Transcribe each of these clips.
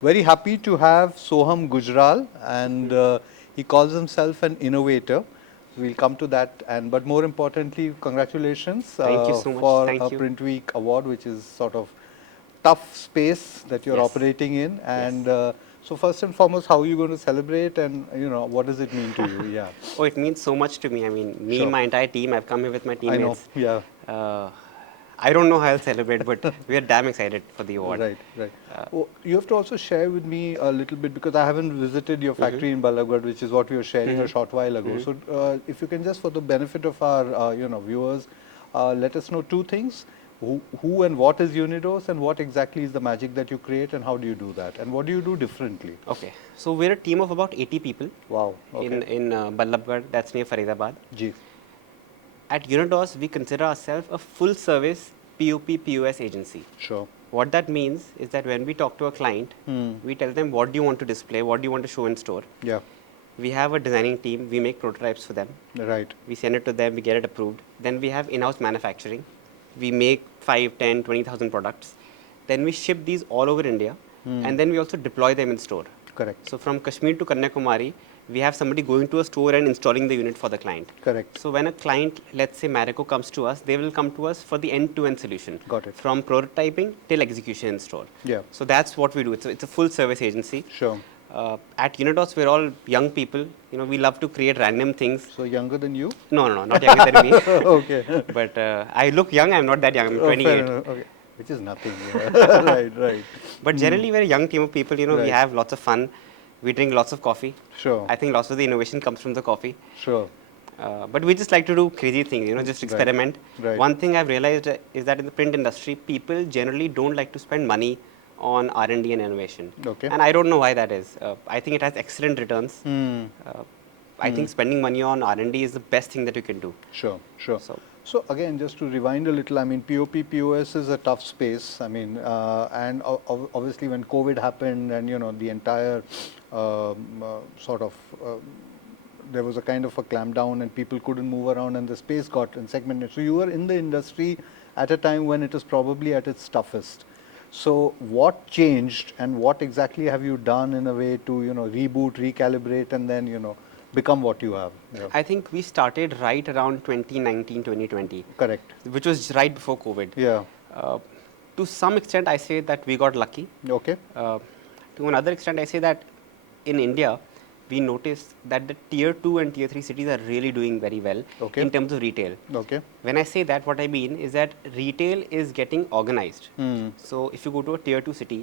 Very happy to have Soham Gujral, and he calls himself an innovator. We'll come to that, and but more importantly, congratulations Thank you so much. for a Thank you. PrintWeek Award, which is sort of tough space that you're Yes. operating in. Yes. And so, first and foremost, how are you going to celebrate, and what does it mean to you? Yeah, Oh, it means so much to me. I mean, me and sure. my entire team, I've come here with my I know. teammates. Yeah. Uh, I don't know how I'll celebrate, but we are damn excited for the award. Right, right. Uh, Oh, you have to also share with me a little bit because I haven't visited your factory in Balagad, which is what we were sharing a short while ago. So, if you can just, for the benefit of our viewers, let us know two things: who and what is Unidos, and what exactly is the magic that you create, and how do you do that, and what do you do differently? okay. So we're a team of about 80 people Wow. Okay. in Ballabgarh, that's near Faridabad. G. At Unidos, we consider ourselves a full service POP POS agency. Sure. What that means is that when we talk to a client, we tell them what do you want to display, what do you want to show in store. Yeah. We have a designing team, we make prototypes for them. Right. We send it to them, we get it approved. Then we have in-house manufacturing. We make 5, 10, 20,000 products. Then we ship these all over India, and then we also deploy them in store. Correct. So from Kashmir to Kanyakumari, we have somebody going to a store and installing the unit for the client. Correct. So when a client, let's say Marico, comes to us, they will come to us for the end-to-end solution. Got it. From prototyping till execution in store. Yeah. So that's what we do. It's a full service agency. Sure. At Unidos, we're all young people. We love to create random things. So younger than you? No, not younger than me. Okay. But I look young. I'm not that young. I'm Oh, fair 28. enough. Okay. Which is nothing. Yeah. Right, right. But generally, we're a young team of people. We Right. have lots of fun. We drink lots of coffee. Sure. I think lots of the innovation comes from the coffee. Sure. But we just like to do crazy things, just experiment. Right. One thing I've realized is that in the print industry, people generally don't like to spend money on R&D and innovation. Okay. And I don't know why that is. I think it has excellent returns. I think spending money on R&D is the best thing that you can do. Sure, sure. So- So again, just to rewind a little, I mean, POP POS is a tough space. I mean, and obviously when COVID happened, and the entire sort of there was a kind of a clampdown, and people couldn't move around, and the space got segmented. So you were in the industry at a time when it was probably at its toughest. So what changed, and what exactly have you done in a way to reboot, recalibrate, and then become what you have? Yeah. I think we started right around 2019, 2020, Correct. which was right before COVID. Yeah. To some extent, I say that we got lucky. Okay. To another extent, I say that in India, we noticed that the tier 2 and tier 3 cities are really doing very well Okay. in terms of retail. Okay. When I say that, what I mean is that retail is getting organized. So if you go to a tier 2 city,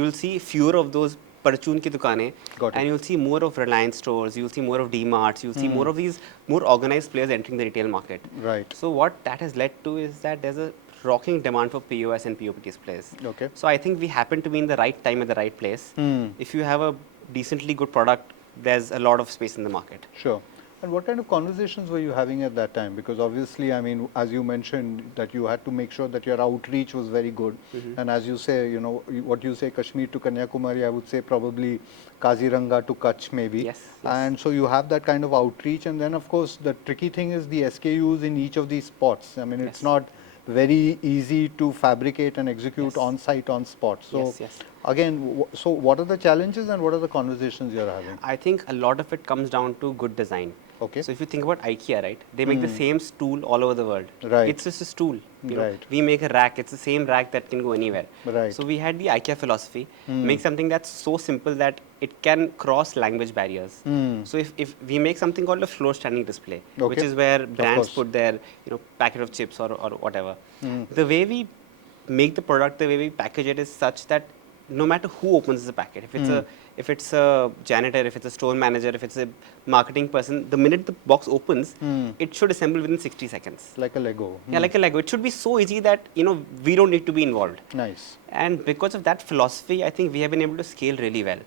you'll see fewer of those parchun ki dukane, Got it. and you'll see more of Reliance stores, you'll see more of D-Marts, you'll see more of these more organized players entering the retail market. Right. So what that has led to is that there's a rocking demand for POS and POP displays. Okay. So I think we happen to be in the right time at the right place. If you have a decently good product, there's a lot of space in the market. Sure. And what kind of conversations were you having at that time? Because obviously, I mean, as you mentioned, that you had to make sure that your outreach was very good. And as you say, what you say, Kashmir to Kanyakumari, I would say probably Kaziranga to Kutch maybe. Yes, And so you have that kind of outreach. And then, of course, the tricky thing is the SKUs in each of these spots. I mean, it's not very easy to fabricate and execute on site, on spot. So again, so what are the challenges and what are the conversations you're having? I think a lot of it comes down to good design. Okay. So if you think about IKEA, right? They make the same stool all over the world. Right. It's just a stool. Right. We make a rack. It's the same rack that can go anywhere. Right. So we had the IKEA philosophy. Make something that's so simple that it can cross language barriers. So if we make something called a floor standing display, which is where brands put their packet of chips or whatever. The way we make the product, the way we package it is such that no matter who opens the packet, if it's a janitor, if it's a store manager, if it's a marketing person, the minute the box opens, it should assemble within 60 seconds. Like a Lego. Yeah, like a Lego. It should be so easy that we don't need to be involved. Nice. And because of that philosophy, I think we have been able to scale really well.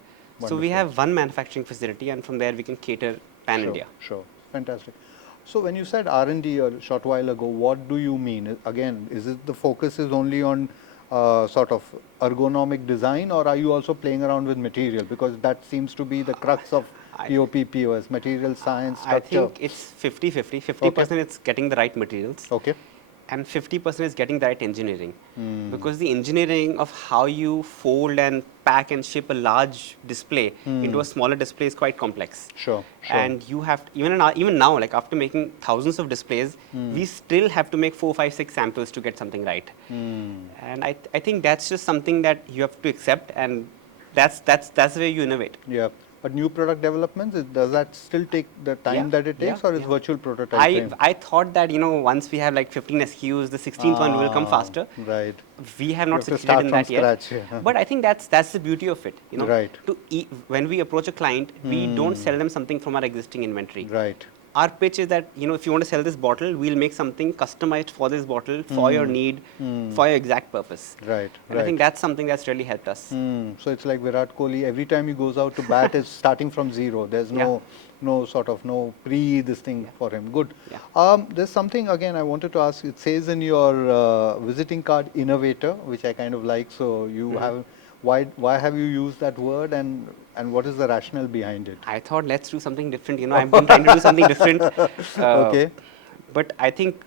So we have one manufacturing facility, and from there we can cater pan India. Sure, fantastic. So when you said R&D a short while ago, what do you mean? Again, is it the focus is only on sort of ergonomic design, or are you also playing around with material? Because that seems to be the crux of POP POS, material science, structure. I think it's 50-50. 50% it's getting the right materials. Okay. and 50% is getting the right engineering. Because the engineering of how you fold and pack and ship a large display into a smaller display is quite complex. Sure. And you have to, even now, like after making thousands of displays, we still have to make 4, 5, 6 samples to get something right. And I think that's just something that you have to accept, and that's the way you innovate. Yeah. But new product developments, does that still take the time that it takes, or is virtual prototyping? I thought that, once we have like 15 SKUs, the 16th one will come faster. Right. We have not succeeded in that yet. Scratch. But I think that's the beauty of it. Right. When we approach a client, we don't sell them something from our existing inventory. Right. Our pitch is that, if you want to sell this bottle, we'll make something customized for this bottle, for your need, for your exact purpose. Right. And I think that's something that's really helped us. So it's like Virat Kohli, every time he goes out to bat, is starting from zero. There's no this thing for him. Good. There's something, again, I wanted to ask. It says in your visiting card, innovator, which I kind of like. So you have, why have you used that word, and what is the rationale behind it? I thought, let's do something different. I've been trying to do something different. Okay. But I think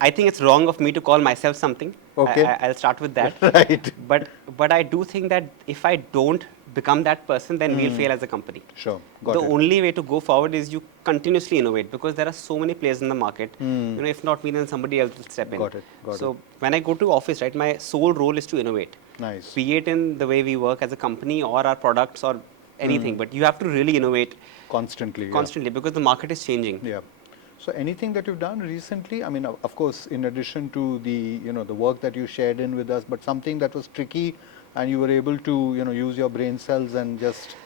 it's wrong of me to call myself something. Okay. I'll start with that. Right. But I do think that if I don't become that person, then we'll fail as a company. Sure. The only way to go forward is you continuously innovate, because there are so many players in the market. If not me, then somebody else will step in. Got it. So when I go to office, right, my sole role is to innovate. Nice. Be it in the way we work as a company or our products or anything, but you have to really innovate constantly. Because the market is changing. Yeah. So anything that you've done recently, I mean, of course, in addition to the, the work that you shared in with us, but something that was tricky and you were able to, use your brain cells and just,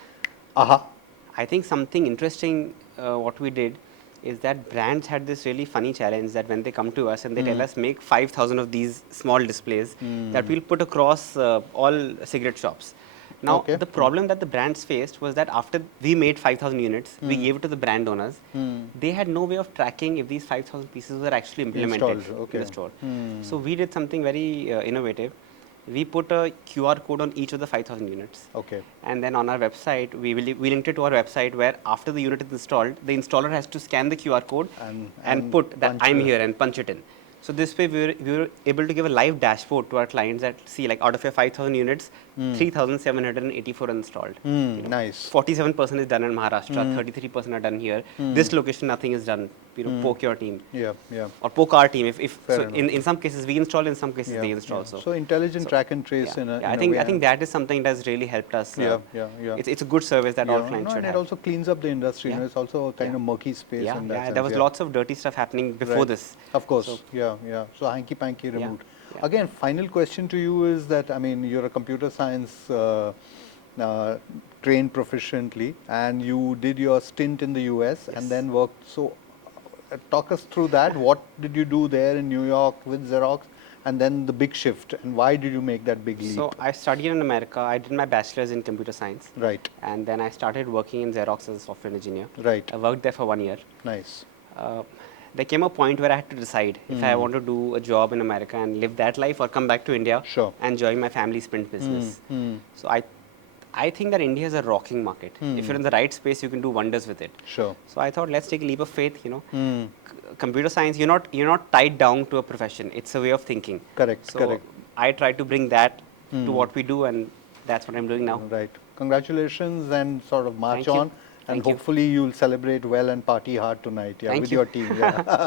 I think something interesting, what we did is that brands had this really funny challenge that when they come to us and they tell us, make 5,000 of these small displays that we'll put across all cigarette shops. Now, the problem that the brands faced was that after we made 5,000 units, we gave it to the brand owners. They had no way of tracking if these 5,000 pieces were actually implemented in the store. So we did something very innovative. We put a QR code on each of the 5,000 units. Okay. And then on our website, we linked it to our website, where after the unit is installed, the installer has to scan the QR code and put that I'm here and punch it in. So this way, we were able to give a live dashboard to our clients that see, like, out of your 5,000 units, 3,784 installed. Nice. 47% is done in Maharashtra, 33% are done here. This location, nothing is done. Poke your team. Yeah. Or poke our team. In some cases we install, in some cases they install. So intelligent track and trace. I think that is something that's really helped us. It's a good service that all clients should and have. it also cleans up the industry. It's also a kind of murky space. In that sense. There was lots of dirty stuff happening before this. Of course. So hanky-panky removed. Again, final question to you is that, I mean, you're a computer science trained proficiently, and you did your stint in the US and then worked. So talk us through that. What did you do there in New York with Xerox, and then the big shift, and why did you make that big leap? So I studied in America. I did my bachelor's in computer science. Right. And then I started working in Xerox as a software engineer. Right. I worked there for 1 year. Nice. There came a point where I had to decide if I want to do a job in America and live that life, or come back to India and join my family's print business. So I think that India is a rocking market. If you're in the right space, you can do wonders with it. Sure. So I thought, let's take a leap of faith. Computer science, you're not tied down to a profession. It's a way of thinking. Correct. So I try to bring that to what we do, and that's what I'm doing now. Right. Congratulations, and sort of march on. And hopefully you'll celebrate well and party hard tonight with your team.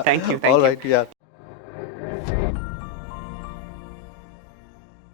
Thank you. All right. Yeah.